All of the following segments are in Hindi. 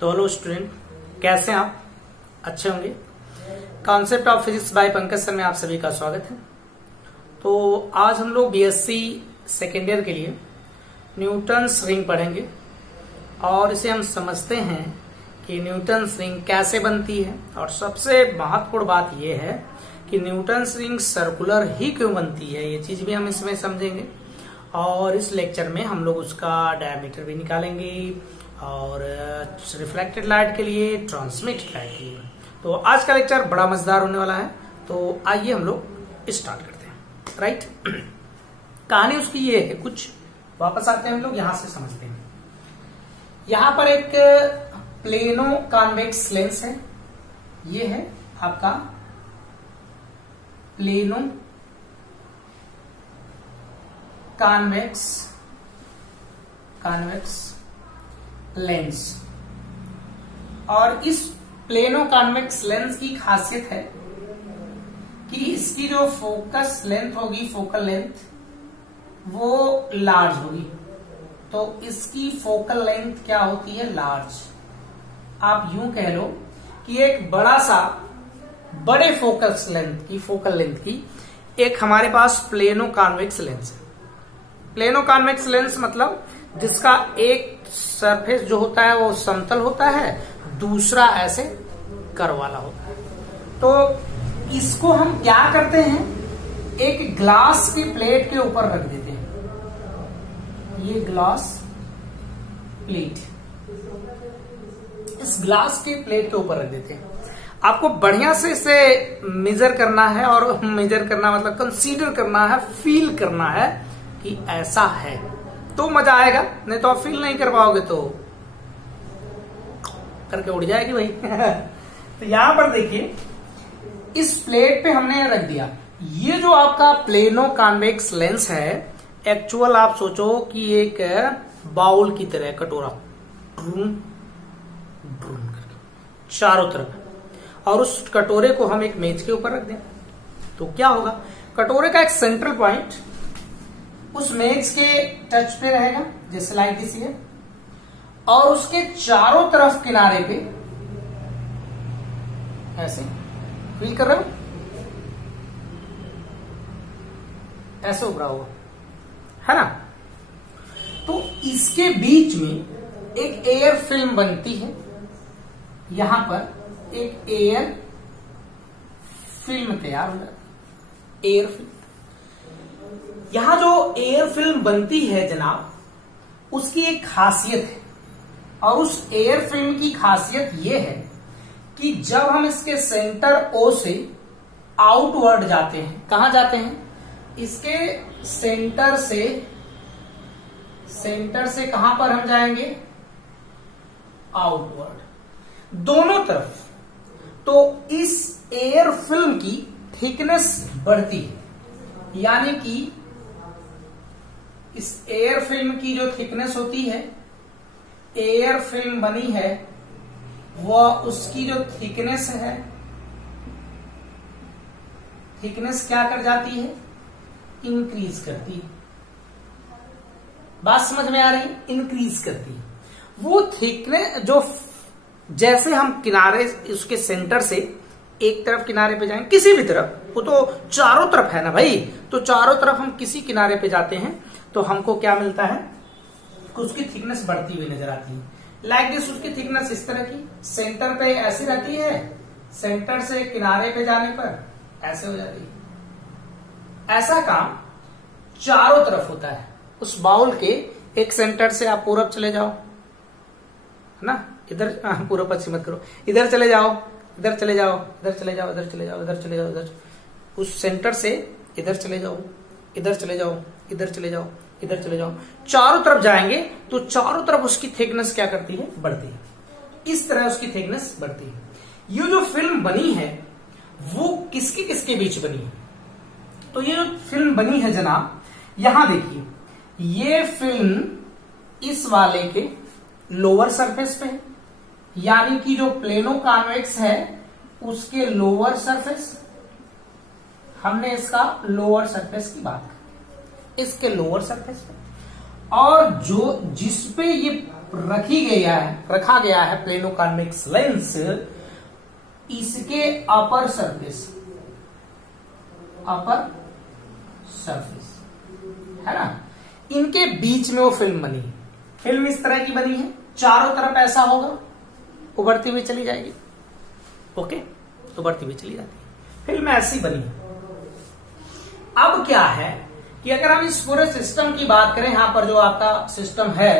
तो हेलो स्टूडेंट, कैसे हैं आप? अच्छे होंगे। Concept of physics bye Pankaj sir में आप सभी का स्वागत है। तो आज हम लोग बीएससी सेकेंड ईयर के लिए न्यूटन्स रिंग पढ़ेंगे और इसे हम समझते हैं कि न्यूटन्स रिंग कैसे बनती है। और सबसे महत्वपूर्ण बात यह है कि न्यूटन्स रिंग सर्कुलर ही क्यों बनती है, ये चीज भी हम इसमें समझेंगे। और इस लेक्चर में हम लोग उसका डायमीटर भी निकालेंगे और रिफ्लेक्टेड लाइट के लिए, ट्रांसमिटेड लाइट के लिए। तो आज का लेक्चर बड़ा मजेदार होने वाला है। तो आइए हम लोग स्टार्ट करते हैं। राइट, कहानी उसकी ये है, कुछ वापस आते हैं हम लोग, यहां से समझते हैं। यहां पर एक प्लेनो कॉन्वेक्स लेंस है, ये है आपका प्लेनो कॉन्वेक्स लेंस। और इस प्लेनो कॉन्वेक्स लेंस की खासियत है कि इसकी जो फोकस लेंथ होगी, फोकल लेंथ, वो लार्ज होगी। तो इसकी फोकल लेंथ क्या होती है? लार्ज। आप यूं कह लो कि एक बड़े फोकस लेंथ की, फोकल लेंथ की एक हमारे पास प्लेनो कॉन्वेक्स लेंस है। प्लेनो कॉन्वेक्स लेंस मतलब जिसका एक सरफेस जो होता है वो समतल होता है, दूसरा ऐसे कर्व वाला होता है। तो इसको हम क्या करते हैं, एक ग्लास की प्लेट के ऊपर रख देते हैं। ये ग्लास प्लेट, इस ग्लास की प्लेट के ऊपर रख देते हैं। आपको बढ़िया से इसे मेजर करना है, और मेजर करना मतलब कंसीडर करना है, फील करना है कि ऐसा है, तो मजा आएगा। नहीं तो आप फील नहीं कर पाओगे तो करके उड़ जाएगी भाई। तो यहां पर देखिए, इस प्लेट पे हमने रख दिया। ये जो आपका प्लेनो कॉन्वेक्स लेंस है, एक्चुअल आप सोचो कि एक बाउल की तरह, कटोरा चारों तरफ, और उस कटोरे को हम एक मेज के ऊपर रख दें तो क्या होगा? कटोरे का एक सेंट्रल पॉइंट उस मेज के टच पे रहेगा, जैसे लाइक दिस है, और उसके चारों तरफ किनारे पे ऐसे फील कर रहे हो, ऐसे उभरा हुआ है ना। तो इसके बीच में एक एयर फिल्म बनती है। यहां पर एक एयर फिल्म तैयार हो जाती है, एयर फिल्म। यहां जो एयर फिल्म बनती है जनाब, उसकी एक खासियत है, और उस एयर फिल्म की खासियत यह है कि जब हम इसके सेंटर ओ से आउटवर्ड जाते हैं, कहां जाते हैं? इसके सेंटर से कहां पर हम जाएंगे? आउटवर्ड, दोनों तरफ। तो इस एयर फिल्म की थिकनेस बढ़ती है, यानी कि इस एयर फिल्म की जो थिकनेस होती है, एयर फिल्म बनी है, वह उसकी जो थिकनेस है, थिकनेस क्या कर जाती है? इंक्रीज करती है। बात समझ में आ रही है? इंक्रीज करती है वो थिकनेस। जो जैसे हम किनारे, उसके सेंटर से एक तरफ किनारे पे जाएंगे, किसी भी तरफ, वो तो चारों तरफ है ना भाई, तो चारों तरफ हम किसी किनारे पे जाते हैं तो हमको क्या मिलता है? उसकी थिकनेस बढ़ती हुई नजर आती है। लाइक दिस, उसकी थिकनेस इस तरह की, सेंटर पे ऐसी रहती है, सेंटर से किनारे पे जाने पर ऐसे हो जाती है। ऐसा काम चारों तरफ होता है। उस बाउल के एक सेंटर से आप पूरब चले जाओ, है ना, इधर पूरब पश्चिम मत करो, इधर चले जाओ, इधर चले जाओ, इधर चले जाओ, इधर चले जाओ, इधर चले जाओ, इधर, उस सेंटर से इधर चले जाओ, इधर चले जाओ, इधर चले जाओ, इधर चले जाओ, चारों तरफ जाएंगे तो चारों तरफ उसकी थिकनेस क्या करती है? बढ़ती है। इस तरह उसकी थिकनेस बढ़ती है। ये जो फिल्म बनी है वो किसके बीच बनी है? तो ये जो फिल्म बनी है जनाब, यहां देखिए, ये फिल्म इस वाले के लोअर सरफेस पे है, यानी कि जो प्लेनो कॉन्वेक्स है उसके लोअर सरफेस, हमने इसका लोअर सरफेस की बात की, इसके लोअर सरफेस पे, और जो जिस पे ये रखा गया है प्लेनो कॉन्वेक्स लेंस इसके अपर सरफेस है ना, इनके बीच में वो फिल्म बनी है। फिल्म इस तरह की बनी है, चारों तरफ ऐसा होगा, उभरती हुई चली जाएगी। ओके, उभरती हुई चली जाती है, फिल्म ऐसी बनी है। अब क्या है कि अगर हम इस पूरे सिस्टम की बात करें, यहां पर जो आपका सिस्टम है,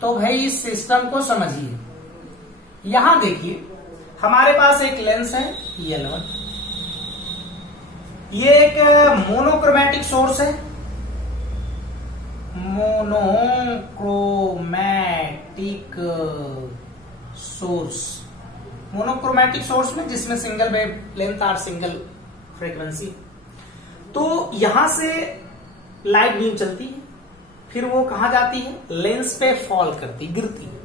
तो भाई इस सिस्टम को समझिए। यहां देखिए हमारे पास एक लेंस है L1, ये एक मोनोक्रोमैटिक सोर्स है, मोनोक्रोमैटिक सोर्स में जिसमें सिंगल वेव लेंथ और सिंगल फ्रीक्वेंसी। तो यहां से लाइट बीम चलती है, फिर वो कहां जाती है, लेंस पे फॉल करती, गिरती है।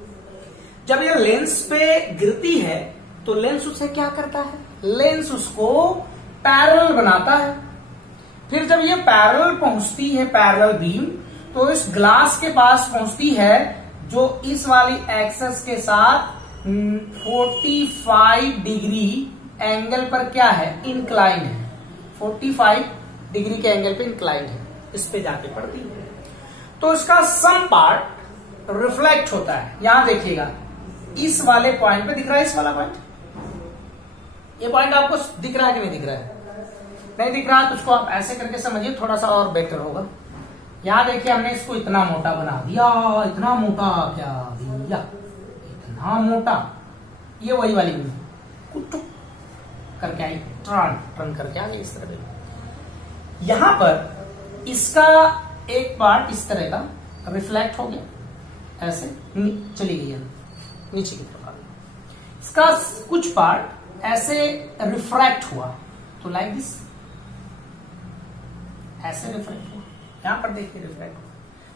जब ये लेंस पे गिरती है तो लेंस उसे क्या करता है, लेंस उसको पैरेलल बनाता है। फिर जब ये पैरेलल पहुंचती है, पैरेलल बीम, तो इस ग्लास के पास पहुंचती है जो इस वाली एक्सेस के साथ 45 डिग्री एंगल पर क्या है, इंक्लाइन है। 45 डिग्री के एंगल पे इंक्लाइन है, इस पे जाके पड़ती है। तो इसका सम पार्ट रिफ्लेक्ट होता है। यहां देखिएगा इस वाले पॉइंट पे दिख रहा है, इस वाला पॉइंट, ये पॉइंट आपको दिख रहा है कि नहीं दिख रहा है? नहीं दिख रहा तो उसको आप ऐसे करके समझिए, थोड़ा सा और बेटर होगा। यहां देखिए हमने इसको इतना मोटा बना दिया, इतना मोटा क्या भैया, इतना मोटा, ये वही वाली कुछ करके आई, टर्न करके आ गई इस तरह से। यहां पर इसका एक पार्ट इस तरह का रिफ्लेक्ट हो गया, ऐसे चली गई नीचे की तरफ आ गई। इसका कुछ पार्ट ऐसे रिफ्रैक्ट हुआ, तो लाइक दिस, ऐसे रिफ्रैक्ट हुआ, यहां पर देखिए रिफ्रैक्ट हुआ।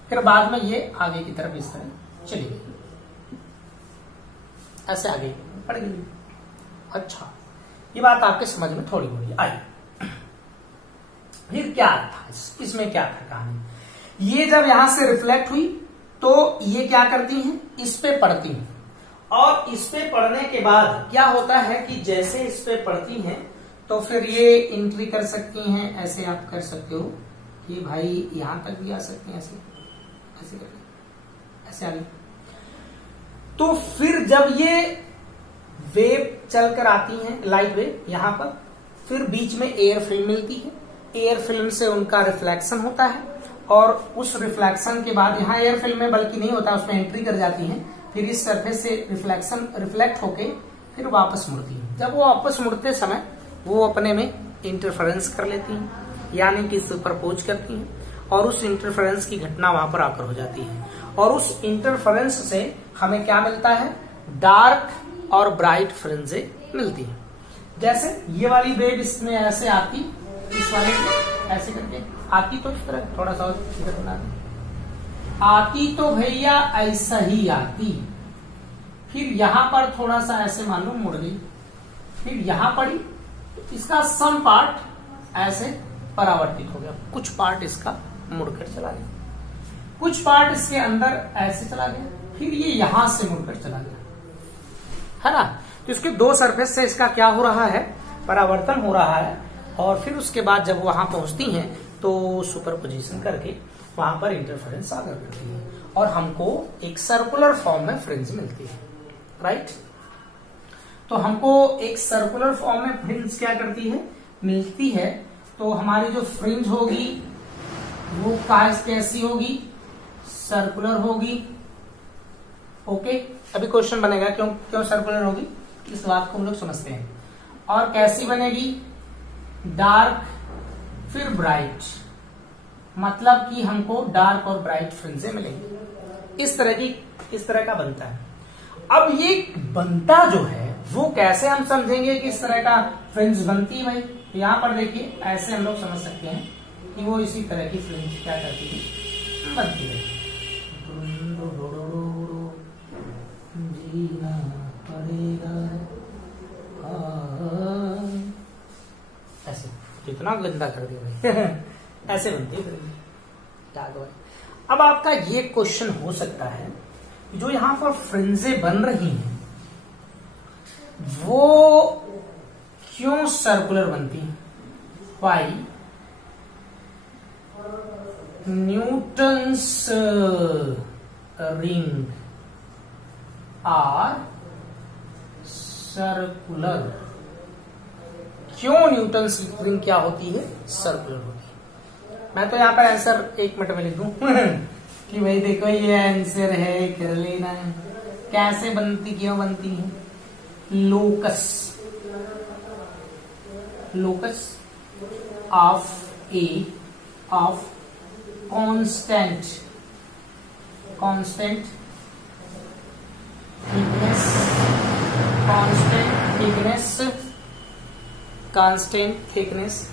फिर बाद में ये आगे की तरफ इस तरह चली गई, ऐसे आगे पड़ गई। अच्छा, ये बात आपके समझ में थोड़ी मोड़ी आई। फिर क्या था इसमें, क्या था कहानी, ये जब यहां से रिफ्लेक्ट हुई तो ये क्या करती हैं, इस पे पड़ती हैं, और इस पे पड़ने के बाद क्या होता है कि जैसे इस पे पड़ती हैं तो फिर ये एंट्री कर सकती हैं। ऐसे आप कर सकते हो कि भाई यहां तक भी आ सकते हैं, ऐसे ऐसे करके ऐसे आगे। तो फिर जब ये वेव चलकर आती हैं, लाइट वेव यहां पर, फिर बीच में एयर फिल्म मिलती है, एयर फिल्म से उनका रिफ्लेक्शन होता है, और उस रिफ्लेक्शन के बाद यहाँ एयर फिल्म में बल्कि नहीं होता, उसमें एंट्री कर जाती है, फिर इस सरफेस से रिफ्लेक्ट होके फिर वापस मुड़ती है। जब वो वापस मुड़ते समय वो अपने में इंटरफेरेंस कर लेती हैं, यानी कि सुपरपोज करती हैं, और उस इंटरफेरेंस की घटना वहां पर आकर हो जाती है, और उस इंटरफेरेंस से हमें क्या मिलता है, डार्क और ब्राइट फ्रिंजें मिलती है। जैसे ये वाली वेव इसमें ऐसे आती, इस वाले ऐसे करके आती, तो इस तरह थोड़ा सा इधर बना दें, आती तो भैया ऐसा ही आती, फिर यहां पर थोड़ा सा ऐसे मालूम मुड़ गई, फिर यहां पड़ी, तो इसका सम पार्ट ऐसे परावर्तित हो गया, कुछ पार्ट इसका मुड़कर चला गया, कुछ पार्ट इसके अंदर ऐसे चला गया, फिर ये यहां से मुड़कर चला गया, है ना। तो इसके दो सरफेस से इसका क्या हो रहा है, परावर्तन हो रहा है, और फिर उसके बाद जब वहां पहुंचती हैं तो सुपरपोजिशन करके वहां पर इंटरफेरेंस आकर करती है, और हमको एक सर्कुलर फॉर्म में फ्रिंज मिलती है, राइट। तो हमको एक सर्कुलर फॉर्म में फ्रिंज क्या करती है, मिलती है। तो हमारी जो फ्रिंज होगी वो कैसी होगी, सर्कुलर होगी। ओके, अभी क्वेश्चन बनेगा क्यों सर्कुलर होगी, इस बात को हम लोग समझते हैं। और कैसी बनेगी, डार्क फिर ब्राइट, मतलब कि हमको डार्क और ब्राइट फ्रिंजें मिलेंगी, इस तरह का बनता है। अब ये बनता जो है वो कैसे हम समझेंगे कि इस तरह का फ्रिंज बनती है भाई, तो यहां पर देखिए ऐसे हम लोग समझ सकते हैं कि वो इसी तरह की फ्रिंज क्या करती है, बनती है। जीना पड़ेगा ऐसे, कितना गंदा कर दिया भाई ऐसे बनती है फ्रिंज। अब आपका ये क्वेश्चन हो सकता है जो यहां पर फ्रिंजे बन रही हैं वो क्यों सर्कुलर बनती हैं? Why Newton's ring are circular. क्यों न्यूटन्स रिंग क्या होती है? सर्कुलर होती है। मैं तो यहां पर आंसर 1 मिनट में लिख दूं कि भाई देखो ये आंसर है, कर लेना है। कैसे बनती, क्यों बनती है? Locus of A of constant thickness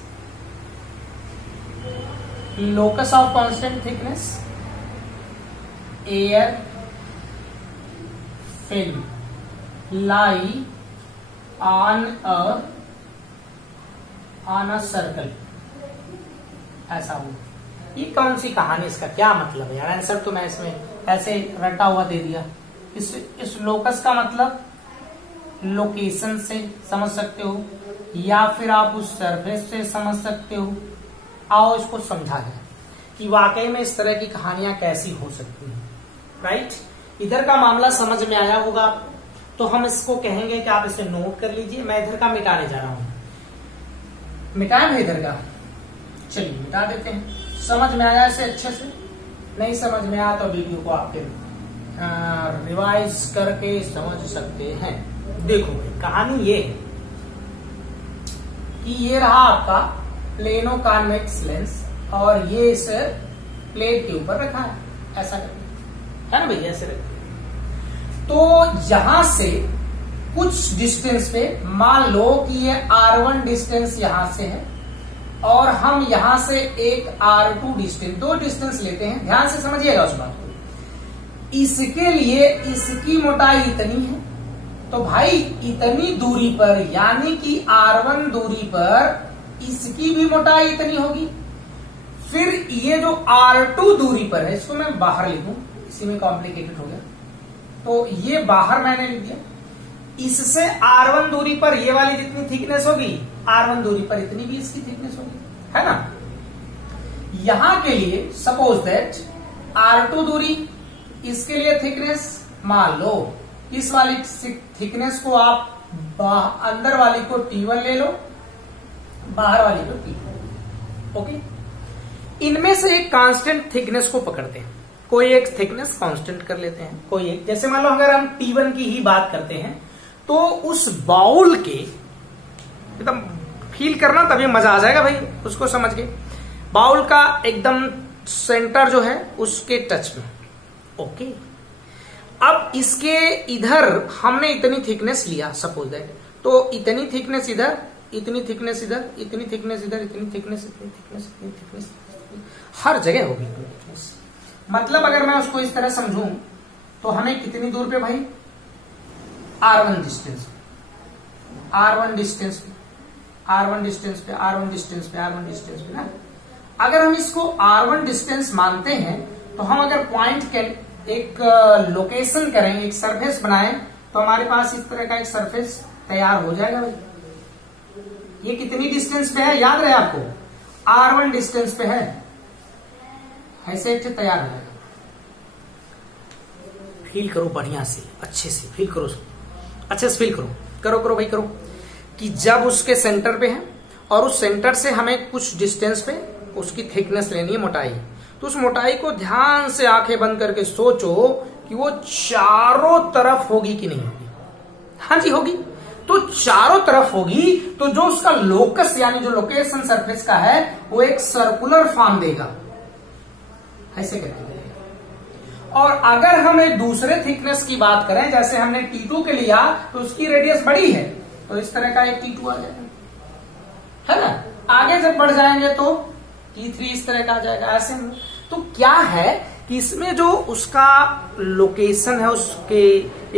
locus of constant thickness air film lie on a circle। ऐसा हो, ये कौन सी कहानी, इसका क्या मतलब है यार? आंसर तो मैं इसमें ऐसे रटा हुआ दे दिया। इस लोकस का मतलब लोकेशन से समझ सकते हो या फिर आप उस सरफेस से समझ सकते हो। आओ इसको समझा जाए कि वाकई में इस तरह की कहानियां कैसी हो सकती हैं। राइट, इधर का मामला समझ में आया होगा तो हम इसको कहेंगे कि आप इसे नोट कर लीजिए। मैं इधर का मिटाने जा रहा हूं। मिटाएं भाई इधर का, चलिए मिटा देते हैं। समझ में आया इसे अच्छे से? नहीं समझ में आया तो वीडियो को आप फिर रिवाइज करके समझ सकते हैं। देखो भाई कहानी ये है कि ये रहा आपका प्लेनो कॉन्वेक्स लेंस और ये इस प्लेट के ऊपर रखा है, ऐसा करके, है ना भैया, ऐसे रखते। तो यहां से कुछ डिस्टेंस पे मान लो कि ये R1 डिस्टेंस यहां से है और हम यहां से एक R2 डिस्टेंस, 2 डिस्टेंस लेते हैं। ध्यान से समझिएगा उस बात को। इसके लिए इसकी मोटाई इतनी है, तो भाई इतनी दूरी पर यानी कि R1 दूरी पर इसकी भी मोटाई इतनी होगी। फिर ये जो R2 दूरी पर है, इसको मैं बाहर लिखूं, इसी में कॉम्प्लिकेटेड हो गया, तो ये बाहर मैंने लिख दिया। इससे R1 दूरी पर ये वाली जितनी थिकनेस होगी, R1 दूरी पर इतनी भी इसकी थिकनेस होगी, है ना। यहां के लिए सपोज दैट R2 दूरी, इसके लिए थिकनेस मान लो इस वाली थिकनेस को आप अंदर वाली को T1 ले लो, बाहर वाली को T2। ओके, इनमें से एक कांस्टेंट थिकनेस को पकड़ते हैं, कोई एक थिकनेस कांस्टेंट कर लेते हैं, कोई एक, जैसे मान लो अगर हम T1 की ही बात करते हैं तो उस बाउल के एकदम फील करना, तभी मजा आ जाएगा भाई उसको समझ के। बाउल का एकदम सेंटर जो है उसके टच में। ओके, अब इसके इधर हमने इतनी थिकनेस लिया सपोज दैट, तो इतनी थिकनेस इधर, इतनी थिकनेस इधर, इतनी थिकनेस इधर, इतनी थिकनेस, इतनी थिकनेस, इतनी थिकनेस, हर जगह होगी इतनी थिकनेस। मतलब अगर मैं उसको इस तरह समझूं तो हमें कितनी दूर पे भाई? R1 डिस्टेंस, R1 डिस्टेंस पे, R1 डिस्टेंस पे, R1 डिस्टेंस पे, R1 डिस्टेंस पे ना। अगर हम इसको R1 डिस्टेंस मानते हैं तो हम अगर पॉइंट के एक लोकेशन करें, एक सरफेस बनाएं, तो हमारे पास इस तरह का एक सरफेस तैयार हो जाएगा भाई। ये कितनी डिस्टेंस पे है याद रहे आपको? R1 डिस्टेंस पे है, ऐसे एक तैयार हो जाएगा। फील करो बढ़िया से, अच्छे से फील करो, अच्छे से फील करो, करो भाई करो, कि जब उसके सेंटर पे है और उस सेंटर से हमें कुछ डिस्टेंस पे उसकी थिकनेस लेनी है, मोटाई, तो उस मोटाई को ध्यान से आंखें बंद करके सोचो कि वो चारों तरफ होगी कि नहीं होगी। हाँ जी होगी। तो चारों तरफ होगी तो जो उसका लोकस यानी जो लोकेशन सरफेस का है वो एक सर्कुलर फॉर्म देगा, ऐसे करके देगा। और अगर हम एक दूसरे थिकनेस की बात करें, जैसे हमने T2 के लिया तो उसकी रेडियस बड़ी है, तो इस तरह का एक T2 आ जाएगा, है ना। आगे जब बढ़ जाएंगे तो T3 इस तरह का आ जाएगा, ऐसे। तो क्या है कि इसमें जो उसका लोकेशन है उसके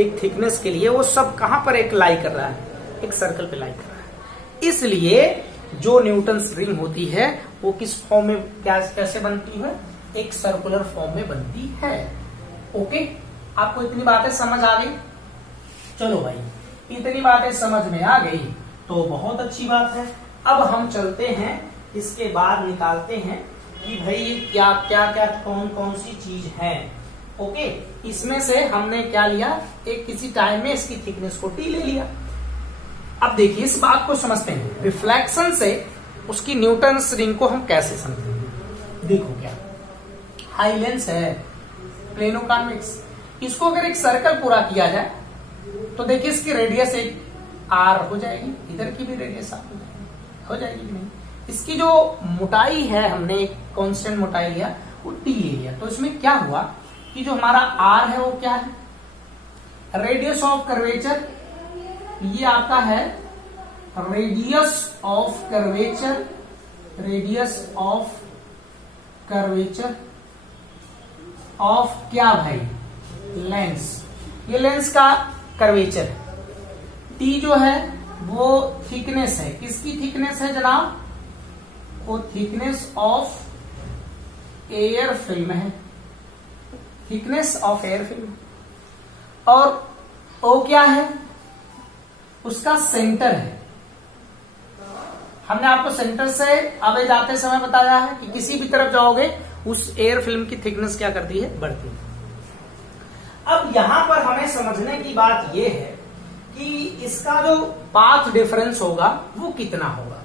एक थिकनेस के लिए, वो सब कहां पर एक लाई कर रहा है? एक सर्कल पे लाई कर रहा है। इसलिए जो न्यूटन्स रिंग होती है वो किस फॉर्म में, कैसे बनती है? एक सर्कुलर फॉर्म में बनती है। ओके, आपको इतनी बातें समझ आ गई? चलो भाई, इतनी बातें समझ में आ गई तो बहुत अच्छी बात है। अब हम चलते हैं, इसके बाद निकालते हैं कि भाई ये क्या क्या क्या कौन कौन सी चीज है। ओके, इसमें से हमने क्या लिया, एक किसी टाइम में इसकी थिकनेस को टी ले लिया। अब देखिए इस बात को समझते हैं, रिफ्लेक्शन से उसकी न्यूटन्स रिंग को हम कैसे समझेंगे। देखो क्या हाई लेंस है, प्लेनो कॉन्वेक्स, इसको अगर एक सर्कल पूरा किया जाए तो देखिए इसकी रेडियस एक आर हो जाएगी, इधर की भी रेडियस आर हो जाएगी कि नहीं। इसकी जो मोटाई है, हमने एक कांस्टेंट मोटाई लिया, वो टी ले लिया, तो इसमें क्या हुआ कि जो हमारा आर है वो क्या है, रेडियस ऑफ कर्वेचर, ये आपका है radius of curvature, radius of curvature of क्या भाई, लेंस, ये लेंस का कर्वेचर है। टी जो है वो थिकनेस है, किसकी थिकनेस है जनाब, वो थिकनेस ऑफ एयर फिल्म है, थिकनेस ऑफ एयर फिल्म। और ओ क्या है, उसका सेंटर है। हमने आपको सेंटर से आगे जाते समय बताया है कि किसी भी तरफ जाओगे उस एयर फिल्म की थिकनेस क्या करती है, बढ़ती है। अब यहां पर हमें समझने की बात यह है कि इसका जो पाथ डिफरेंस होगा वो कितना होगा।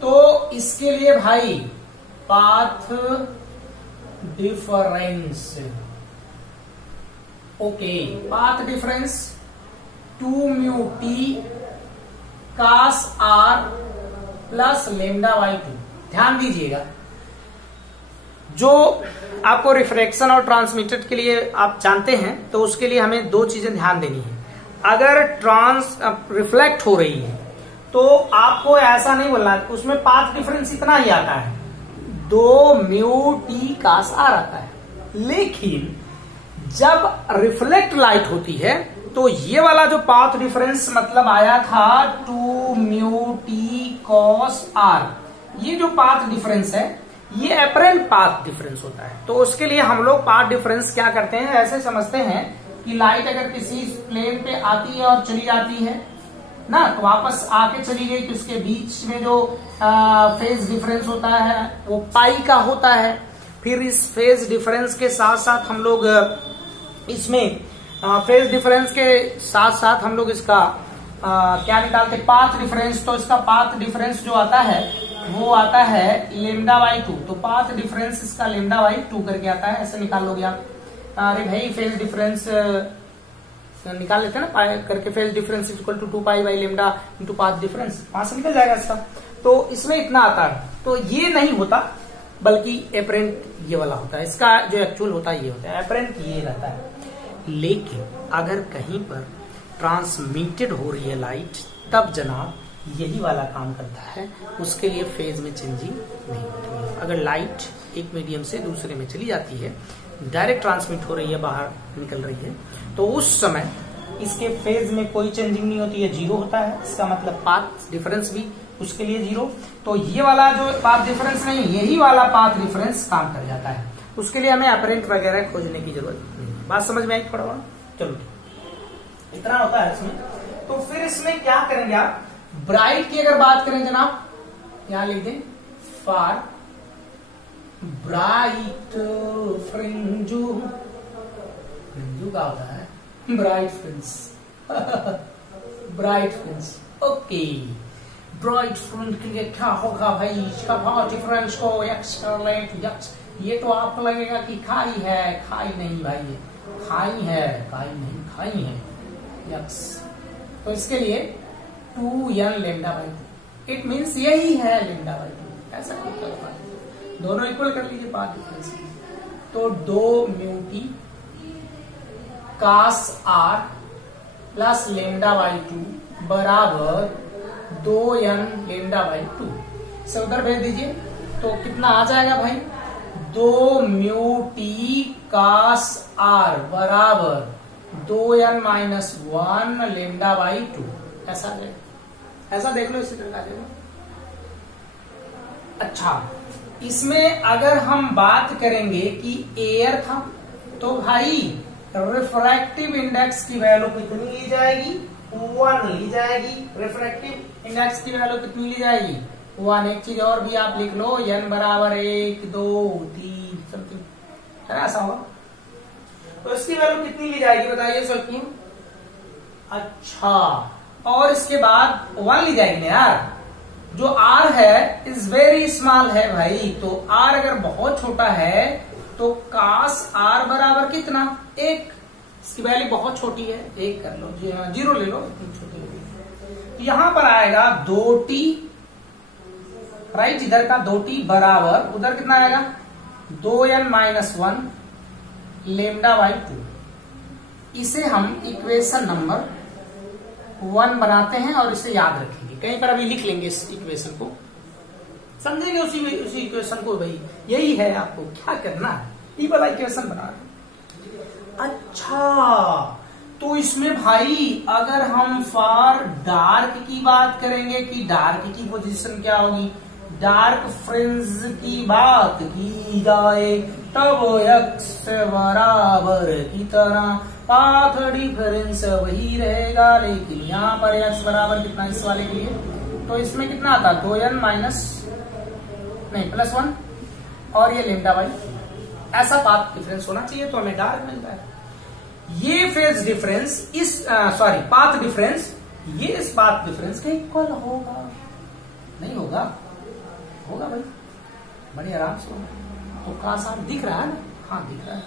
तो इसके लिए भाई path difference, okay, path difference 2 mu t cos r plus lambda by 2। ध्यान दीजिएगा, जो आपको रिफ्रैक्शन और ट्रांसमिटेड के लिए आप जानते हैं तो उसके लिए हमें दो चीजें ध्यान देनी है। अगर रिफ्लेक्ट हो रही है तो आपको ऐसा नहीं बोलना, उसमें पाथ डिफरेंस इतना ही आता है, 2 म्यू टी कास आर आता है। लेकिन जब रिफ्लेक्ट लाइट होती है तो ये वाला जो पाथ डिफरेंस मतलब आया था 2 म्यू टी कॉस आर, ये जो पाथ डिफरेंस है ये अपरेंट पाथ डिफरेंस होता है। तो उसके लिए हम लोग पाथ डिफरेंस क्या करते हैं, ऐसे समझते हैं कि लाइट अगर किसी प्लेन पे आती है और चली जाती है ना, तो वापस आके चली गई, तो उसके बीच में जो फेज डिफरेंस होता है वो पाई का होता है। फिर इस फेज डिफरेंस के साथ साथ हम लोग इसमें फेज डिफरेंस के साथ साथ हम लोग इसका क्या निकालते, पाथ डिफरेंस। तो इसका पाथ डिफरेंस जो आता है वो आता है लेमडा बाई 2। तो पाथ डिफरेंस इसका लेमडा बाई 2 करके आता है, ऐसे निकाल लोगे आप। अरे भाई फेज डिफरेंस निकाल लेते हैं ना, पाई करके phase difference equal to 2 pi by lambda into path difference, वहां से निकल जाएगा इसका। तो इसमें इतना आता है, तो ये नहीं होता बल्कि एपरेंट ये वाला होता है, इसका जो एक्चुअल होता है ये होता है, एपरेंट ये रहता है। लेकिन अगर कहीं पर ट्रांसमिटेड हो रही है लाइट, तब जनाब यही वाला काम करता है, उसके लिए फेज में चेंजिंग नहीं होती है। अगर लाइट एक मीडियम से दूसरे में चली जाती है, डायरेक्ट ट्रांसमिट हो रही है, बाहर निकल रही है, तो उस समय इसके फेज में कोई चेंजिंग नहीं होती है, जीरो होता है। इसका मतलब पाथ डिफरेंस भी उसके लिए जीरो। तो ये वाला जो पाथ डिफरेंस नहीं, यही वाला पाथ डिफरेंस काम कर जाता है, उसके लिए हमें अपरेंट वगैरह खोजने की जरूरत नहीं। बात समझ में आई थोड़ा बहुत? चलो इतना होता है इसमें। तो फिर इसमें क्या करेंगे आप, ब्राइट की अगर बात करें जनाब, यहां लिख दें फॉर ब्राइट फ्रिंजू, फ्रिंजू का होता है bright fringe, bright fringe, okay. Bright fringe के लिए क्या होगा भाई, इसका पाथ डिफरेंस को एक्स कर ले, एक्स। ये तो आपको लगेगा कि खाई है, खाई नहीं भाई, ये खाई है, खाई नहीं, खाई है, यक्स। तो इसके लिए 2n lambda by 2, it means यही है लेमडा बाई 2, ऐसा होता है। दोनों इक्वल कर लीजिए पाथ डिफरेंस। तो 2 mu t cos r plus lambda by 2 बराबर 2n लेमडा बाई 2। इसे उधर भेज दीजिए तो कितना आ जाएगा भाई, 2 म्यू टी कास आर बराबर 2n माइनस 1 लेमडा बाई 2। ऐसा देख लो, इसी तरह का। अच्छा, इसमें अगर हम बात करेंगे कि एयर था, तो भाई रिफ्रैक्टिव इंडेक्स की वैल्यू कितनी ली जाएगी? 1 ली जाएगी। रिफ्रैक्टिव इंडेक्स की वैल्यू कितनी ली जाएगी? 1। एक चीज और भी आप लिख लो, n बराबर 1 2 3 समथिंग है ना, ऐसा होगा। तो इसकी वैल्यू कितनी ली जाएगी बताइए सोचिए। अच्छा, और इसके बाद 1 ली जाएगी ना यार। जो r है इज वेरी स्मॉल है भाई, तो r अगर बहुत छोटा है तो cos r बराबर कितना? 1। इसकी वैल्यू बहुत छोटी है, 1 कर लो, 0 ले लो, इतनी छोटी होगी। तो यहां पर आएगा 2t, राइट, इधर का 2t बराबर उधर कितना आएगा? 2n minus 1 lambda by 2। इसे हम इक्वेशन नंबर 1 बनाते हैं और इसे याद रखेंगे। कहीं पर अभी लिख लेंगे इस इक्वेशन को, समझेंगे उसी इक्वेशन को। भाई यही है, आपको क्या करना है, ये वाला इक्वेशन बना रहे। अच्छा, तो इसमें भाई अगर हम फॉर डार्क की बात करेंगे कि डार्क की पोजीशन क्या होगी, डार्क फ्रिंज की बात की जाए तब x बराबर की तरह पाथ डिफरेंस वही रहेगा, लेकिन यहाँ पर x बराबर कितना इस वाले के लिए, तो इसमें कितना आता? 2n माइनस नहीं प्लस 1 और ये लेमडा बाई, ऐसा पाथ डिफरेंस होना चाहिए, तो हमें डार्क मिलता है। ये फेज डिफरेंस इस पाथ डिफरेंस ये इस पाथ डिफरेंस के इक्वल होगा, नहीं होगा? होगा भाई, बड़े आराम से होगा। तो कहा साहब दिख रहा है ना? हाँ दिख रहा है।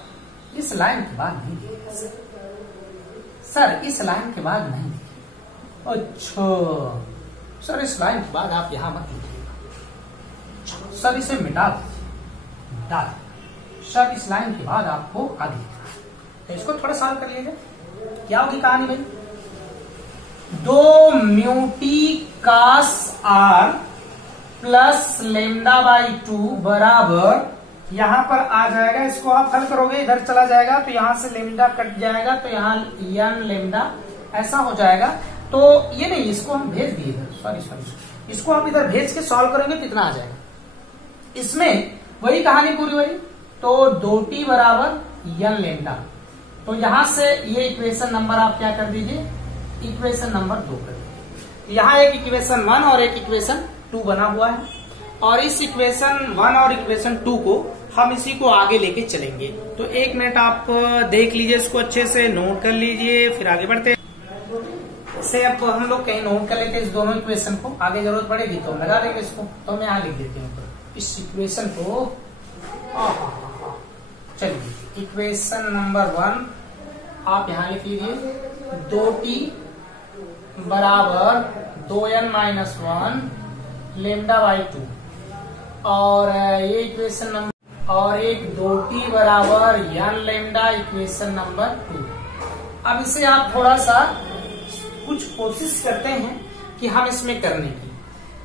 इस लाइन के बाद नहीं दिखेगा सर, इस लाइन के बाद नहीं दिखेगा। अच्छा सर, इस लाइन के बाद आप यहां मत लिखिएगा सर, इसे मिटा दीजिए, मिटा दीजिए सर, इस लाइन के बाद आपको आगे लिखना है। तो इसको थोड़ा सॉल्व कर लीजिए, क्या होगी कहानी भाई? 2 म्यूटी कास r प्लस लेमडा बाई 2 बराबर, यहां पर आ जाएगा, इसको आप हल करोगे इधर चला जाएगा, तो यहां से लेमडा कट जाएगा, तो यहां n लेमडा ऐसा हो जाएगा। तो ये नहीं, इसको हम भेज दिए इधर, सॉरी, इसको आप इधर भेज के सॉल्व करेंगे तो इतना आ जाएगा। इसमें वही कहानी पूरी हुई। तो 2t बराबर n लेमडा, तो यहां से ये इक्वेशन नंबर आप क्या कर दीजिए, इक्वेशन नंबर 2 कर दीजिए। यहाँ एक इक्वेशन 1 और एक इक्वेशन 2 बना हुआ है, और इस इक्वेशन 1 और इक्वेशन 2 को हम इसी को आगे लेके चलेंगे। तो 1 मिनट आप देख लीजिए, इसको अच्छे से नोट कर लीजिए, फिर आगे बढ़ते हैं। इसे अब हम लोग कहीं नोट कर लेते हैं इस दोनों इक्वेशन को, आगे जरूरत पड़ेगी तो लगा देंगे इसको। तो मैं यहाँ लिख देती हूँ इस इक्वेशन को। चलिए इक्वेशन नंबर 1 आप यहाँ लिख लीजिए, 2t बराबर 2n माइनस 1 लेमडा बाई 2, और ये इक्वेशन नंबर, और एक 2t बराबर n लेमडा, इक्वेशन नंबर 2। अब इसे आप थोड़ा सा कुछ कोशिश करते हैं कि हम इसमें करने की।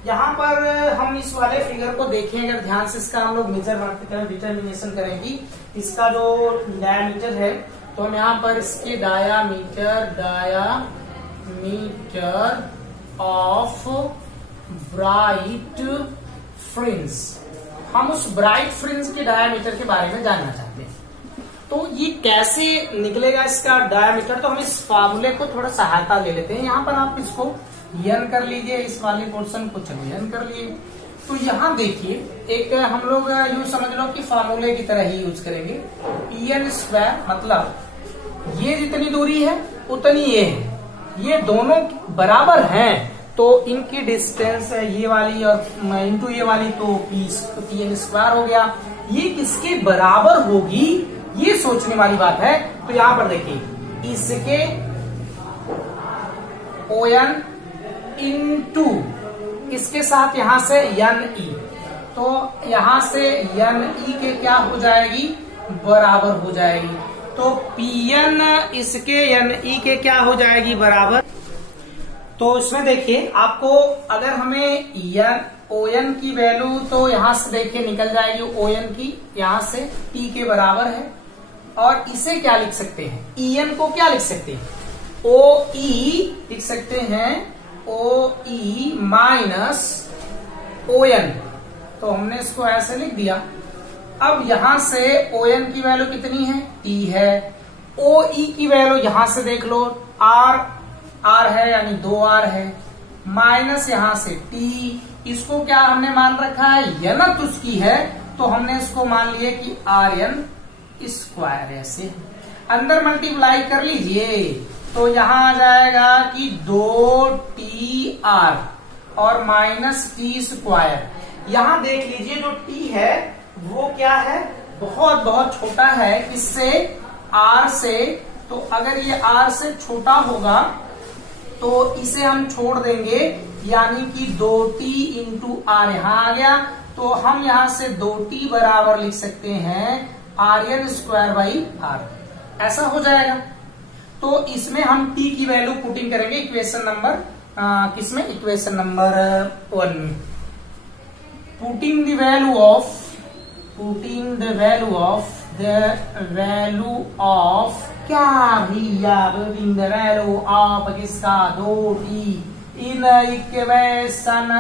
यहाँ पर हम इस वाले फिगर को देखें, अगर ध्यान से इसका हम लोग मेजर डिटर्मिनेशन करेंगे, इसका जो डायमीटर है, तो हम यहाँ पर इसके डायामीटर ऑफ ब्राइट फ्रिंज, हम उस ब्राइट फ्रिंज के डायामीटर के बारे में जानना चाहते हैं। तो ये कैसे निकलेगा इसका डायामीटर, तो हम इस फार्मूले को थोड़ा सहायता ले लेते हैं। यहाँ पर आप इसको n कर लीजिए, इस वाले पोर्शन को चलिए n कर लिए। तो यहाँ देखिए, एक हम लोग यूं समझ लो कि फार्मूले की तरह ही यूज करेंगे, n स्क्वायर, मतलब ये जितनी दूरी है उतनी ये है, ये दोनों बराबर हैं, तो इनकी डिस्टेंस ये वाली और इंटू ये वाली, तो pn स्क्वायर हो गया। ये किसके बराबर होगी, ये सोचने वाली बात है। तो यहां पर देखिए, इसके ON इंटू इसके साथ यहां से NE, तो यहां से NE के क्या हो जाएगी, बराबर हो जाएगी। तो PN इसके NE के क्या हो जाएगी, बराबर। तो इसमें देखिए, आपको अगर हमें ON की वैल्यू, तो यहां से देखिए निकल जाएगी ON की, यहां से T के बराबर है, और इसे क्या लिख सकते हैं, EN को क्या लिख सकते हैं, OE लिख सकते हैं, OE माइनस ON, तो हमने इसको ऐसे लिख दिया। अब यहां से ON की वैल्यू कितनी है, T है, ओ ई की वैल्यू यहां से देख लो, आर है यानी 2r है, माइनस यहां से टी, इसको क्या हमने मान रखा है, यनत उसकी है, तो हमने इसको मान लिया कि आर्यन स्क्वायर। ऐसे अंदर मल्टीप्लाई कर लीजिए तो यहां आ जाएगा कि 2TR और माइनस टी स्क्वायर। यहां देख लीजिए जो टी है वो क्या है, बहुत बहुत छोटा है किससे, आर से। तो अगर ये आर से छोटा होगा तो इसे हम छोड़ देंगे, यानी कि 2t इंटू आर यहां आ गया, तो हम यहां से 2t बराबर लिख सकते हैं आर्यन स्क्वायर बाई आर, ऐसा हो जाएगा। तो इसमें हम t की वैल्यू पुटिंग करेंगे इक्वेशन नंबर किसमें, इक्वेशन नंबर 1 में। पुटिंग द वैल्यू ऑफ क्या भैया, पुटिंग द वैल्यू ऑफ किसका, 2t इन इक्वेशन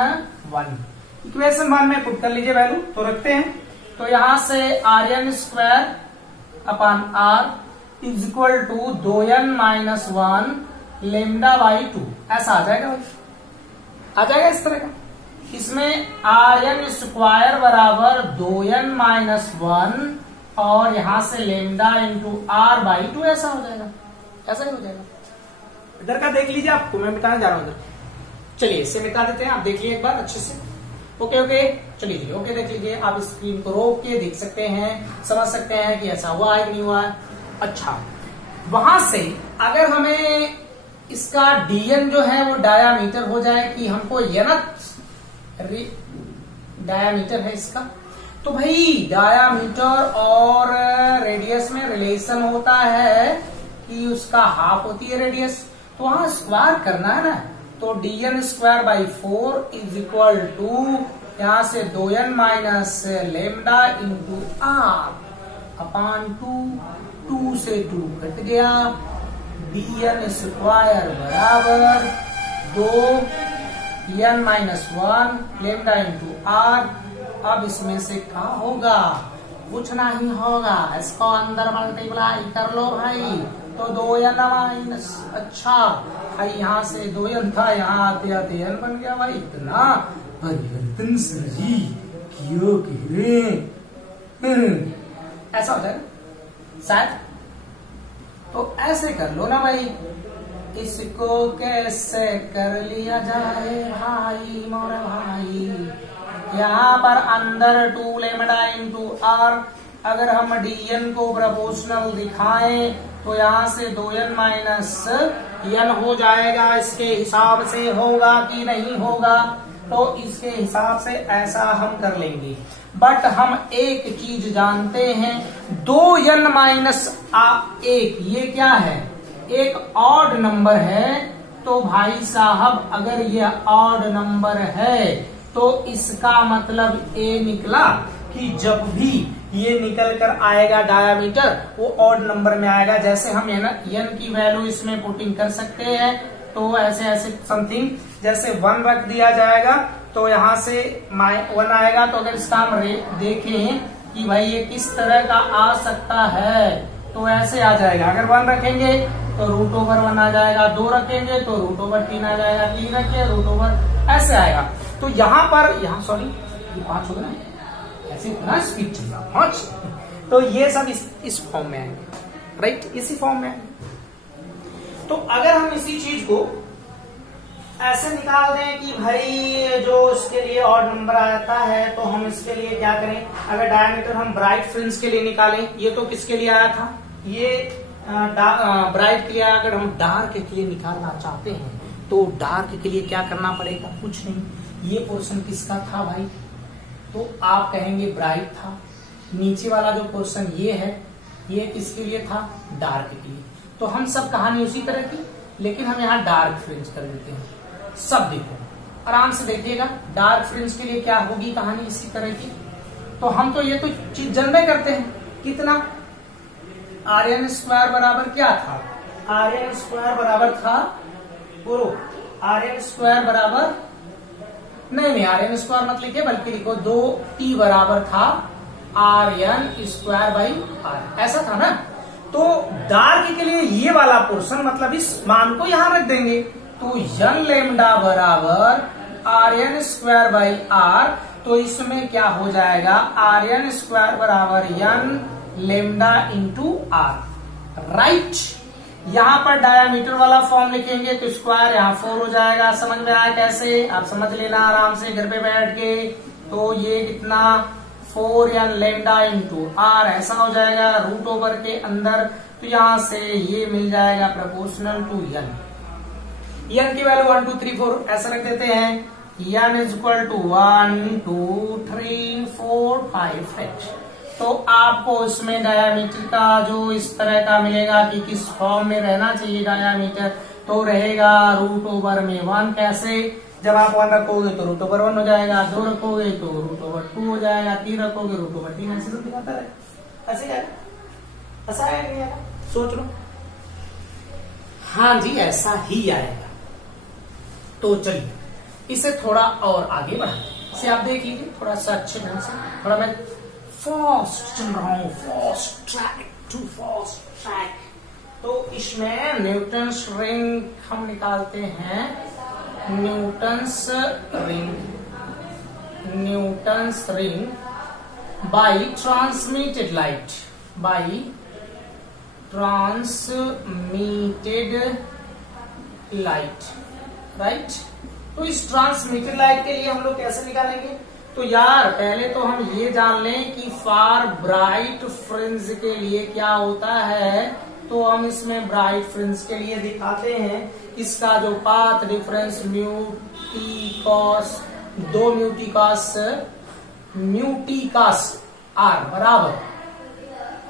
1। इक्वेशन 1 में पुट कर लीजिए वैल्यू, तो रखते हैं। तो यहां से r n square upon r is equal to 2n minus 1 lambda by 2, ऐसा आ जाएगा भाई, आ जाएगा इस तरह का। इसमें आर्यन स्क्वायर बराबर 2n माइनस 1 और यहां से लेमडा इंटू आर बाई 2, ऐसा हो जाएगा, ऐसा ही हो जाएगा। इधर का देख लीजिए, आपको मैं मिटाने जा रहा हूं इधर, चलिए इसे मिटा देते हैं, आप देख लीजिए एक बार अच्छे से। ओके ओके, चलिए जी ओके, देख लीजिए आप स्क्रीन को रोक के देख सकते हैं, समझ सकते हैं कि ऐसा हुआ है कि नहीं हुआ है। अच्छा, वहां से अगर हमें इसका dn जो है वो डायामीटर हो जाए कि हमको यनत डायामीटर है इसका, तो भाई डायामीटर और रेडियस में रिलेशन होता है कि उसका हाफ होती है रेडियस, तो वहां स्क्वायर करना है ना, तो dn square by 4 is equal to यहां से 2n minus lambda into r upon 2 से 2 कट गया, dn स्क्वायर बराबर 2n minus 1 lambda into are. अब इसमें से क्या होगा, कुछ नहीं होगा, इसको अंदर मल्टीप्लाई कर लो भाई, तो 2n माइनस, अच्छा भाई यहाँ से 2n था, यहाँ आते आते n बन गया भाई, इतना परिवर्तन सर जी क्यों कह रहे, ऐसा हो जाएगा शायद। तो ऐसे कर लो ना भाई, इसको कैसे कर लिया जाए भाई मोरे भाई, यहाँ पर अंदर 2 लेमडा इंटू आर, अगर हम dn को प्रोपोर्शनल दिखाएं तो यहाँ से 2n माइनस n हो जाएगा, इसके हिसाब से होगा कि नहीं होगा, तो इसके हिसाब से ऐसा हम कर लेंगे। बट हम एक चीज जानते हैं, 2n माइनस 1 ये क्या है, एक ऑड नंबर है, तो भाई साहब अगर ये ऑड नंबर है तो इसका मतलब ए निकला कि जब भी ये निकल कर आएगा डायामीटर वो ऑड नंबर में आएगा। जैसे हम n की वैल्यू इसमें पुटिंग कर सकते हैं, तो ऐसे ऐसे समथिंग, जैसे 1 रख दिया जाएगा तो यहाँ से 1 आएगा, तो अगर इसका हम देखें कि भाई ये किस तरह का आ सकता है, तो ऐसे आ जाएगा। अगर 1 रखेंगे तो रूट ओवर 1 आ जाएगा, 2 रखेंगे तो रूट ओवर 3 आ जाएगा, 3 रखें रूट ओवर, ऐसे आएगा। तो यहाँ पर सॉरी ये 5 होगा ना, ऐसे इतना स्पीड चल रहा 5, तो ये सब इस फॉर्म में आएंगे, राइट, इसी फॉर्म में आएंगे। तो अगर हम इसी चीज को ऐसे निकाल दें कि भाई जो इसके लिए ऑड नंबर आता है, तो हम इसके लिए क्या करें, अगर डायमीटर हम ब्राइट फ्रिंज के लिए निकालें, ये तो किसके लिए आया था, ये ब्राइट के लिए, अगर हम डार्क के लिए निकालना चाहते हैं तो डार्क के लिए क्या करना पड़ेगा, कुछ नहीं, ये पोर्शन किसका था भाई, तो आप कहेंगे ब्राइट था, नीचे वाला जो पोर्शन ये है ये किसके लिए था, डार्क के लिए। तो हम सब कहानी उसी तरह की, लेकिन हम यहाँ डार्क फ्रिंज कर देते हैं। सब देखो आराम से देखिएगा, डार्क फ्रिंज के लिए क्या होगी कहानी इसी तरह की। तो हम तो ये तो चीज जानते करते हैं, कितना, आर्यन स्क्वायर बराबर क्या था, आर्यन स्क्वायर बराबर था, बोलो आर्यन स्क्वायर बराबर, नहीं आर्यन स्क्वायर मत लिखिए, बल्कि लिखो 2t बराबर था आर्यन स्क्वायर बाई आर, ऐसा था ना। तो डार्क के लिए ये वाला पोर्शन मतलब इस मान को यहां रख देंगे, तो यन लेमडा बराबर r N square by r, तो इसमें क्या हो जाएगा आर एन स्क्वायर बराबर n lambda into r, right. यहां पर डायामीटर वाला फॉर्म लिखेंगे तो स्क्वायर यहां 4 हो जाएगा। समझ में आया कैसे? आप समझ लेना आराम से घर पे बैठ के। तो ये कितना 4 एन लेमडा इंटू आर ऐसा हो जाएगा रूट ओवर के अंदर, तो यहां से ये मिल जाएगा प्रोपोर्शनल टू यन। यन की वैल्यू 1 2 3 4 ऐसा रख देते हैं, यन इज इक्वल टू 1 2 3 4 5 6। तो आपको इसमें डायामीटर का जो इस तरह का मिलेगा कि किस फॉर्म में रहना चाहिए डायामीटर, तो रहेगा रूट ओवर में 1। कैसे? जब आप 1 रखोगे तो रूट ओवर 1 हो जाएगा, 2 रखोगे तो रूट ओवर 2 हो जाएगा, 3 रखोगे रूट ओवर 3, ऐसे तो दिखाता रहे। ऐसे आएगा, ऐसा आएगा नहीं आएगा? सोच लो। हाँ जी ऐसा ही आएगा। तो चलिए इसे थोड़ा और आगे बढ़ाएं। इसे आप देख लीजिए थोड़ा सा अच्छे ढंग से। थोड़ा मैं फास्ट चल रहा हूं, fast track to fast track. तो इसमें न्यूटन्स रिंग हम निकालते हैं, Newton's ring by transmitted light, by transmitted light, right. तो इस ट्रांसमिटेड लाइट के लिए हम लोग कैसे निकालेंगे? तो यार पहले तो हम ये जान लें कि फार ब्राइट फ्रिंज के लिए क्या होता है। तो हम इसमें ब्राइट फ्रिंज के लिए दिखाते हैं, इसका जो path difference mu t cos 2 mu t cos r बराबर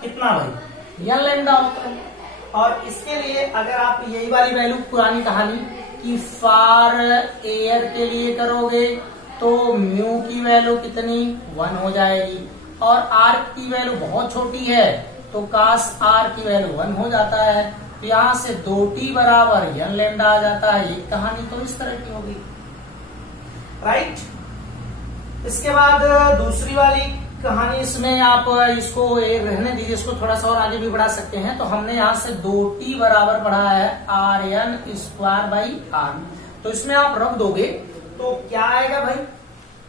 कितना भाई यन लैम्डा होता है। और इसके लिए अगर आप यही वाली वैल्यू पुरानी कहानी कि फार एयर के लिए करोगे तो म्यू की वैल्यू कितनी 1 हो जाएगी, और आर की वैल्यू बहुत छोटी है तो कास आर की वैल्यू 1 हो जाता है। तो यहां से 2t बराबर यन लैम्डा आ जाता है। ये कहानी तो इस तरह की होगी, राइट। इसके बाद दूसरी वाली कहानी, इसमें आप इसको रहने दीजिए, इसको थोड़ा सा और आगे भी बढ़ा सकते हैं। तो हमने यहां से 2t बराबर पढ़ा है r N square by r, तो इसमें आप रख दोगे तो क्या आएगा भाई?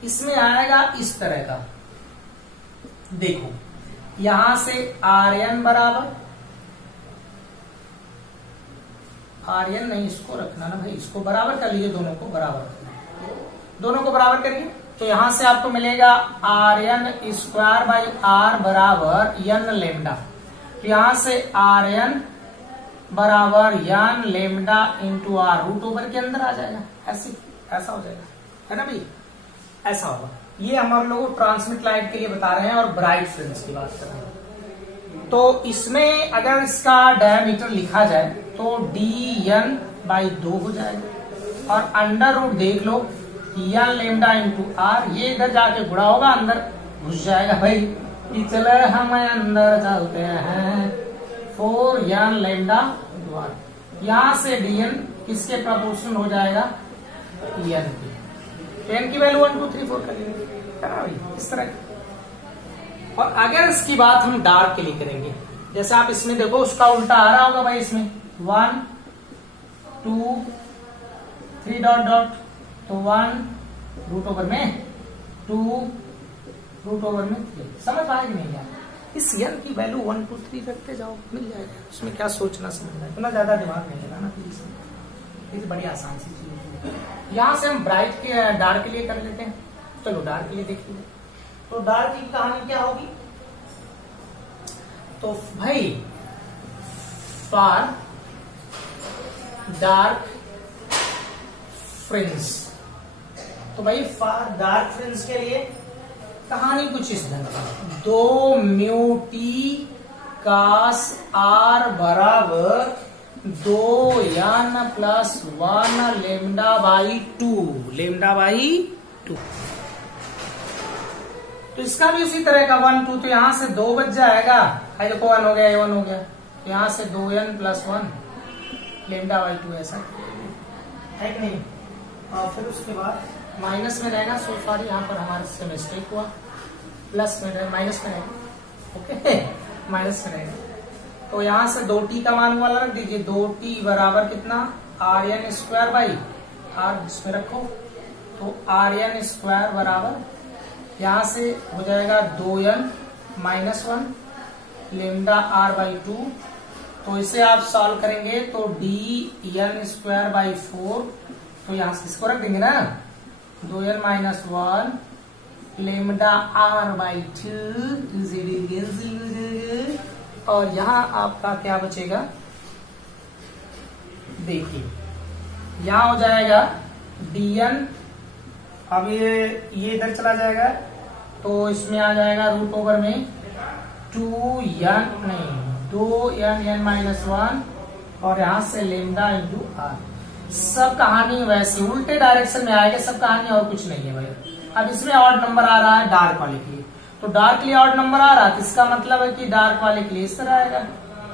इसमें आएगा इस तरह का, देखो यहां से आर एन बराबर, आर एन नहीं इसको रखना ना भाई, इसको बराबर कर लीजिए, दोनों को बराबर करना, दोनों को बराबर करिए। तो यहां से आपको मिलेगा R N square by R बराबर यन लेमडा। तो यहां से आर एन बराबर n lambda into R root over के अंदर आ जाएगा, ऐसा हो जाएगा, है ना भाई? ऐसा होगा। ये हमारे लोग ट्रांसमिट लाइट के लिए बता रहे हैं और ब्राइट फ्रिंज की बात कर रहे हैं। तो इसमें अगर इसका डायमीटर लिखा जाए तो डी एन बाई 2 हो जाएगा, और अंडर रूट देख लो यन लेमडा इंटू आर, ये इधर जाके गुणा होगा, अंदर घुस जाएगा भाई कि चले हम अंदर चलते हैं। 4 यन लेमडा इंटू आर, यहां से डी एन किसके प्रोपोर्शनल हो जाएगा? एन की। एन की वैल्यू 1 2 3 4 करेंगे, है ना भाई? इस तरह की। और अगर इसकी बात हम डार्क के लिए करेंगे, जैसे आप इसमें देखो उसका उल्टा आ रहा होगा भाई, इसमें 1 2 3 डॉट डॉट, तो 1 रूट ओवर में 2 रूट ओवर में 3। समझ पाएगी नहीं यार? इस यन की वैल्यू 1 2 3 रखते जाओ, मिल जाएगा। उसमें क्या सोचना समझना है, इतना ज्यादा दिमाग नहीं लगाना प्लीज, ये बड़ी आसान सी चीज है। यहां से हम ब्राइट के डार्क के लिए कर लेते हैं। चलो डार्क के लिए देखिए, तो डार्क की कहानी क्या होगी? तो भाई फॉर डार्क फ्रिंज, तो भाई फॉर डार्क फ्रिंज के लिए कहानी कुछ इस ढंग की, 2 म्यू टी कास आर बराबर 2 n plus 1 lambda by 2, lambda by 2। तो इसका भी उसी तरह का 1 2, तो यहां से 2 बच जाएगा, देखो 1 हो गया, 1 हो गया, तो यहां से 2 यन प्लस 1 लेमडा बाई 2, ऐसा है कि नहीं? और फिर उसके बाद माइनस में रहेगा, सो सॉरी यहाँ पर हमारे से मिस्टेक हुआ, प्लस में रहेगा, माइनस में रहेगा, ओके माइनस में रहेगा। तो यहां से 2t का मान वाला रख दीजिए, 2t बराबर कितना Rn स्क्वायर बाई आर, इसमें रखो तो Rn स्क्वायर बराबर यहां से हो जाएगा 2n minus 1 lambda R by 2। तो इसे आप सॉल्व करेंगे तो dn स्क्वायर बाई 4, तो यहां से इसको रख देंगे ना 2n minus 1 lambda R by 2, और यहां आपका क्या बचेगा, देखिए यहां हो जाएगा dn, अब ये इधर चला जाएगा तो इसमें आ जाएगा रूट ओवर में 2n माइनस 1 और यहां से लेमडा इंटू आर। सब कहानी वैसे उल्टे डायरेक्शन में आएगा, सब कहानी और कुछ नहीं है भाई। अब इसमें ऑड नंबर आ रहा है डार्क वाले के लिए, तो डार्क के लिए ऑड नंबर आ रहा है, इसका मतलब है कि डार्क वाले के लिए इस तरह आएगा,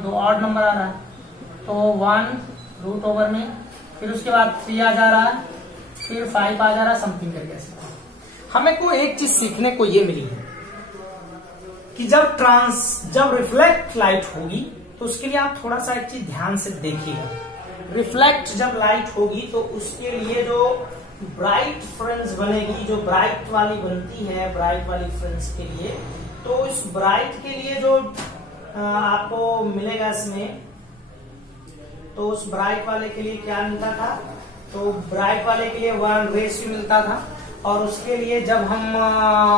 2 ऑड नंबर आ रहा है तो 1 रूट ओवर में, फिर उसके बाद 3 आ जा रहा है, फिर 5 आ जा रहा है, समथिंग करके ऐसे। हमें को एक चीज सीखने को ये मिली है कि जब रिफ्लेक्ट लाइट होगी तो उसके लिए आप थोड़ा सा एक चीज ध्यान से देखिएगा। रिफ्लेक्ट जब लाइट होगी तो उसके लिए जो ब्राइट फ्रिंज बनेगी, जो ब्राइट वाली बनती है, ब्राइट वाली फ्रिंज के लिए, तो इस ब्राइट के लिए जो आपको मिलेगा इसमें, तो उस ब्राइट वाले के लिए क्या मिलता था, तो ब्राइट वाले के लिए 1 रेशियो मिलता था, और उसके लिए जब हम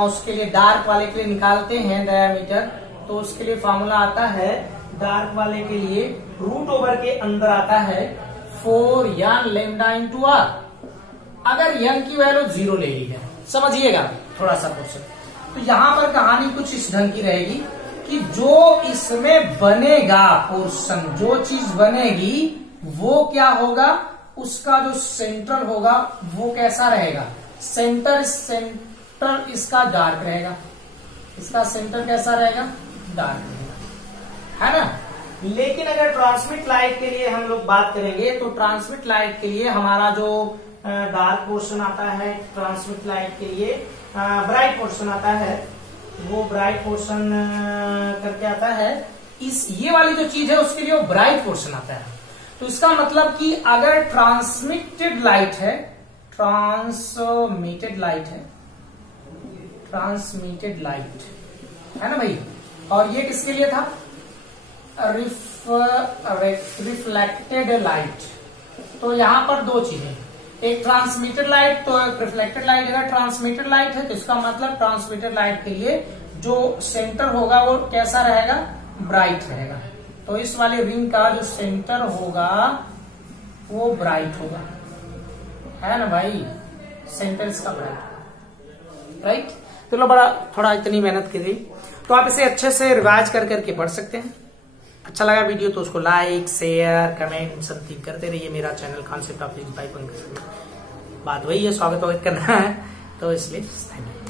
उसके लिए डार्क वाले के लिए निकालते हैं डायमीटर, तो उसके लिए फॉर्मूला आता है डार्क वाले के लिए रूट ओवर के अंदर आता है 4n लेमडा इंटू आर, अगर n की वैल्यू 0 ले ली जाए। समझिएगा थोड़ा सा क्वेश्चन, तो यहां पर कहानी कुछ इस ढंग की रहेगी कि जो इसमें बनेगा पोर्शन, जो चीज बनेगी वो क्या होगा, उसका जो सेंटर होगा वो कैसा रहेगा, सेंटर इसका डार्क रहेगा, इसका सेंटर कैसा रहेगा, डार्क रहेगा, है ना। लेकिन अगर ट्रांसमिट लाइट के लिए हम लोग बात करेंगे तो ट्रांसमिट लाइट के लिए हमारा जो डार्क पोर्शन आता है, ट्रांसमिट लाइट के लिए ब्राइट पोर्शन आता है, वो ब्राइट पोर्शन करके आता है, ये वाली जो चीज है उसके लिए वो ब्राइट पोर्शन आता है। तो इसका मतलब कि अगर ट्रांसमिटेड लाइट है, ट्रांसमिटेड लाइट है ना भाई, और ये किसके लिए था, रिफ्लेक्टेड लाइट। तो यहां पर 2 चीजें, एक ट्रांसमिटेड लाइट तो एक रिफ्लेक्टेड लाइट। अगर ट्रांसमिटेड लाइट है तो इसका मतलब ट्रांसमिटेड लाइट के लिए जो सेंटर होगा वो कैसा रहेगा, ब्राइट रहेगा। तो इस वाले रिंग का जो सेंटर होगा वो ब्राइट होगा, है ना भाई, सेंटर इसका ब्राइट, राइट। चलो बड़ा थोड़ा इतनी मेहनत की गई, तो आप इसे अच्छे से रिवाइज कर करके पढ़ सकते हैं। अच्छा लगा वीडियो तो उसको लाइक शेयर कमेंट समथिंग करते रहिए। मेरा चैनल कॉन्सेप्ट ऑफ बात वही है, स्वागत करना है, तो इसलिए थैंक यू।